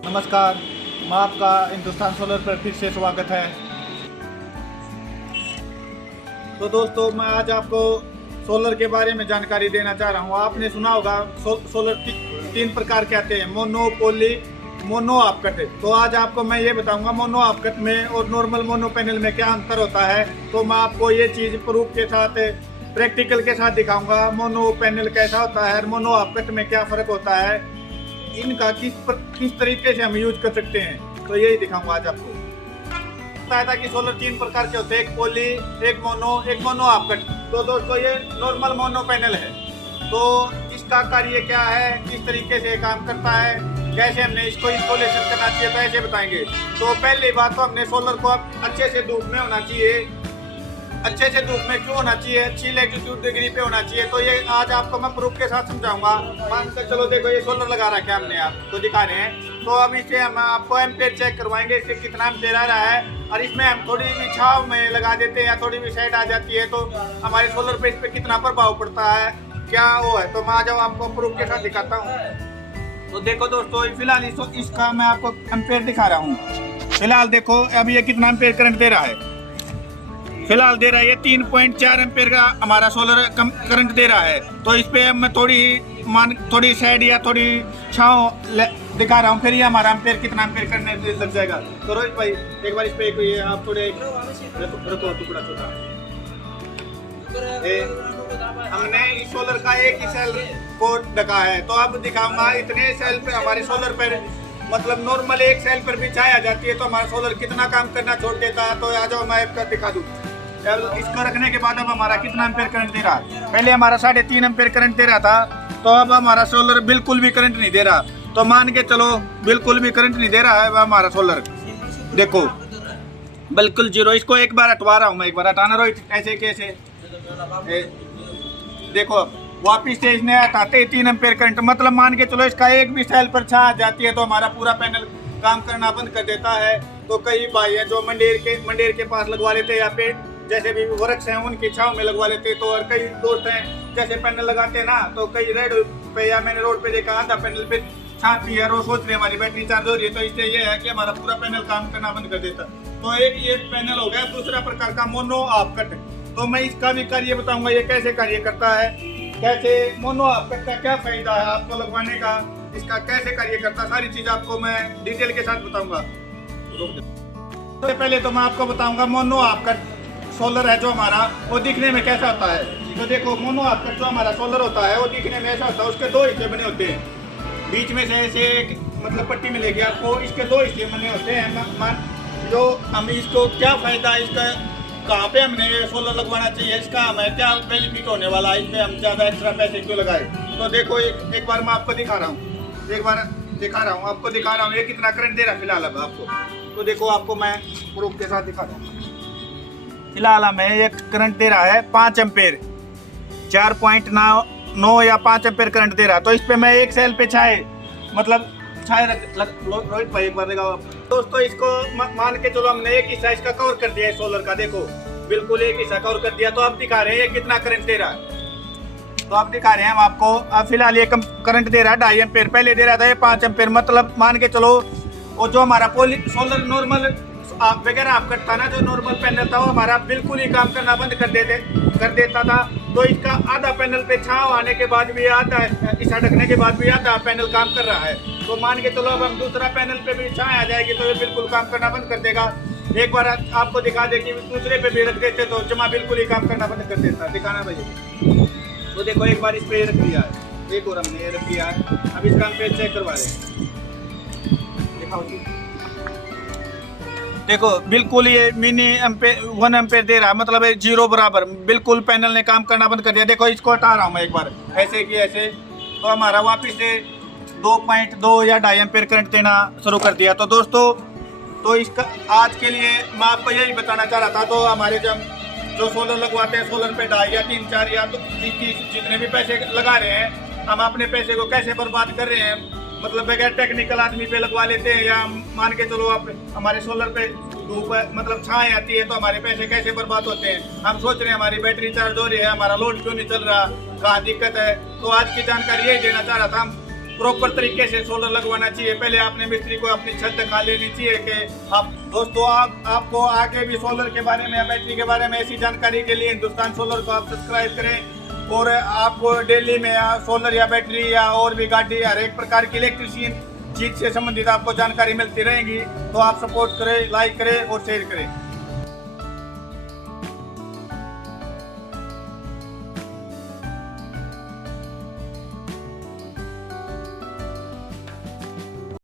नमस्कार, मैं आपका हिंदुस्तान सोलर पर फिर से स्वागत है। तो दोस्तों, मैं आज आपको सोलर के बारे में जानकारी देना चाह रहा हूँ। आपने सुना होगा सोलर तीन प्रकार के आते हैं, मोनो, पॉली, मोनो आपकट। तो आज आपको मैं ये बताऊंगा मोनो आपकट में और नॉर्मल मोनो पैनल में क्या अंतर होता है। तो मैं आपको ये चीज़ प्रूफ के साथ, प्रैक्टिकल के साथ दिखाऊंगा मोनो पैनल कैसा होता है, मोनो आपकट में क्या फ़र्क होता है, इनका किस तरीके से हम यूज कर सकते हैं। तो यही दिखाऊंगा आज आपको। बताया था कि सोलर तीन प्रकार के होते हैं, एक पॉली, एक मोनो आपकट। तो दोस्तों, ये नॉर्मल मोनो पैनल है। तो इसका कार्य क्या है, किस तरीके से काम करता है, कैसे हमने इसको इंस्टॉलेशन करना चाहिए, तो ऐसे बताएंगे। तो पहली बात तो हमने सोलर को अच्छे से धूप में होना चाहिए। अच्छे से धूप में क्यों होना चाहिए, अच्छी लैटिट्यूड डिग्री पे होना चाहिए। तो ये आज आपको मैं प्रूफ के साथ समझाऊंगा। मानकर चलो, देखो ये सोलर लगा रखा है हमने, आपको दिखा रहे हैं। तो अब इसे हम आपको एम्पेयर चेक करवाएंगे, इससे कितना एम्पेयर आ रहा है। और इसमें हम थोड़ी भी छाव में लगा देते हैं या थोड़ी भी साइड आ जाती है, तो हमारे सोलर पे इस पर कितना प्रभाव पड़ता है, क्या वो है। तो मैं आज आपको प्रूफ के साथ दिखाता हूँ। तो देखो दोस्तों, फिलहाल इसका मैं आपको एम्पेयर दिखा रहा हूँ। फिलहाल देखो अब ये कितना एम्पेयर करंट दे रहा है। फिलहाल दे रहा है ये 3.4 एम्पेयर का हमारा सोलर करंट दे रहा है। तो इस पे मैं थोड़ी साइड या थोड़ी छांव दिखा रहा हूँ, फिर ये हमारा एम्पेयर कितना एम्पेयर करने लग जाएगा। तो रोहित भाई, एक बार इस पे ये आप थोड़े रखो टुकड़ा छोटा। हमने इस सोलर का एक ही सेल को ढका है। तो अब दिखाऊंगा इतने सेल पे हमारे सोलर पर, मतलब नॉर्मल एक सेल पर भी छाया जाती है, तो हमारा सोलर कितना काम करना छोड़ देता है। तो आ जाओ, मैं आपका दिखा दूँ। इसको रखने के बाद अब हमारा कितना एम्पेयर करंट दे रहा है। पहले हमारा 3.5 एम्पेयर करंट दे रहा था, तो अब हमारा सोलर बिल्कुल भी करंट नहीं दे रहा। तो मान के चलो बिल्कुल भी करंट नहीं दे रहा है हमारा सोलर। देखो बिल्कुल जीरो। इसको एक बार हटवा रहा हूँ मैं, एक बार हटाना रोहित, ऐसे कैसे। देखो वापिस से इसने हटाते 3 एम्पेयर करंट, मतलब मान के चलो इसका एक भी सेल पर छा जाती है तो हमारा पूरा पैनल काम करना बंद कर देता है। तो कई भाई हैं जो मंडेर के पास लगवा लेते हैं, या फिर जैसे भी वृक्ष हैं उनकी छांव में लगवा लेते। तो और कई दोस्त हैं जैसे पैनल लगाते हैं ना, तो कई रेड पे या मैंने रोड पे देखा आधा पैनल पे छाती है और वो सोच रहे हमारी बैटरी चार्ज हो रही है। तो इससे ये है कि हमारा पूरा पैनल काम करना बंद कर देता। तो एक ये पैनल हो गया। दूसरा प्रकार का मोनो आपकट। तो मैं इसका भी कार्य बताऊंगा, ये कैसे कार्य करता है, कैसे मोनो आपकट का क्या फायदा है आपको लगवाने का, इसका कैसे कार्य करता है, सारी चीज आपको मैं डिटेल के साथ बताऊंगा। सबसे पहले तो मैं आपको बताऊंगा मोनो आपकट सोलर है जो हमारा, वो दिखने में कैसा होता है। तो देखो मोनो आपकट जो हमारा सोलर होता है वो दिखने में ऐसा होता है। उसके 2 हिस्से बने होते हैं, बीच में से ऐसे एक मतलब पट्टी मिलेगी आपको, इसके 2 हिस्से बने होते हैं। जो हम इसको क्या फायदा है इसका, कहाँ पे हमने ये सोलर लगवाना चाहिए, इसका हमें क्या बेनिफिट होने वाला है, इस पर हम ज़्यादा एक्स्ट्रा पैसे क्यों लगाए। तो देखो एक बार मैं आपको दिखा रहा हूँ, आपको दिखा रहा हूँ ये कितना करंट दे रहा है फिलहाल अब आपको। तो देखो आपको मैं प्रूफ के साथ दिखा रहा हूँ। फिलहाल हमें ये करंट दे रहा है 5 एम्पेयर, 4.9 या 5 एम्पेयर करंट दे रहा है। तो इस पे मैं एक सेल पे छाए रोहित भाई एक बार लगाओ। दोस्तों इसको मान के चलो हमने एक हिस्सा इसका कवर कर दिया है सोलर का, देखो बिल्कुल एक हिस्सा कवर कर दिया। तो अब दिखा रहे हैं ये कितना करंट दे रहा है। तो अब दिखा रहे हैं हम आपको, अब फिलहाल ये करंट दे रहा है 2.5 एम्पेयर, पहले दे रहा था ये 5 एम्पेयर। मतलब मान के चलो वो जो हमारा सोलर नॉर्मल वगैरह आप करता ना, जो नॉर्मल पैनल था वो हमारा बिल्कुल ही काम करना बंद कर देता था। तो इसका आधा पैनल पे छांव आने के बाद भी, आधा इसा ढकने के बाद भी आधा पैनल काम कर रहा है। तो मान के चलो अब हम दूसरा पैनल पे भी छांव आ जाएगी तो ये बिल्कुल काम करना बंद कर देगा। एक बार आपको दिखा दे कि दूसरे पे भी रख देते तो जमा बिल्कुल ही काम करना बंद कर देता। दिखाना भैया। तो देखो एक बार इस पे रख दिया है, एक और हमने ये रख दिया है। अब इसका हम पेज चेक करवा रहे, दिखाओ। देखो बिल्कुल ये मिनी 1 एम्पेयर दे रहा है, मतलब 0 बराबर, बिल्कुल पैनल ने काम करना बंद कर दिया। देखो इसको हटा रहा हूँ मैं एक बार, ऐसे कि ऐसे। तो हमारा वापस से 2.2 या 2.5 एम्पेयर करंट देना शुरू कर दिया। तो दोस्तों, तो इसका आज के लिए मैं आपको यही बताना चाह रहा था। तो हमारे जो सोलर लगवाते हैं, सोलर पे 2.5 या 3, 4 या 30 जितने भी पैसे लगा रहे हैं, हम अपने पैसे को कैसे बर्बाद कर रहे हैं। मतलब बगैर टेक्निकल आदमी पे लगवा लेते हैं, या मान के चलो आप हमारे सोलर पे धूप मतलब छाए आती है तो हमारे पैसे कैसे बर्बाद होते हैं। हम सोच रहे हैं हमारी बैटरी चार्ज हो रही है, हमारा लोड क्यों नहीं चल रहा, कहाँ दिक्कत है। तो आज की जानकारी यही देना चाह रहा था। प्रॉपर तरीके से सोलर लगवाना चाहिए। पहले आपने मिस्त्री को अपनी छत दिखा लेनी चाहिए कि आप दोस्तों आपको आगे भी सोलर के बारे में या बैटरी के बारे में ऐसी जानकारी के लिए हिंदुस्तान सोलर को आप सब्सक्राइब करें। और आपको डेली में या सोलर या बैटरी या और भी गाड़ी हर एक प्रकार की इलेक्ट्रिशियन चीज से संबंधित आपको जानकारी मिलती रहेगी। तो आप सपोर्ट करें, लाइक करें और शेयर करें।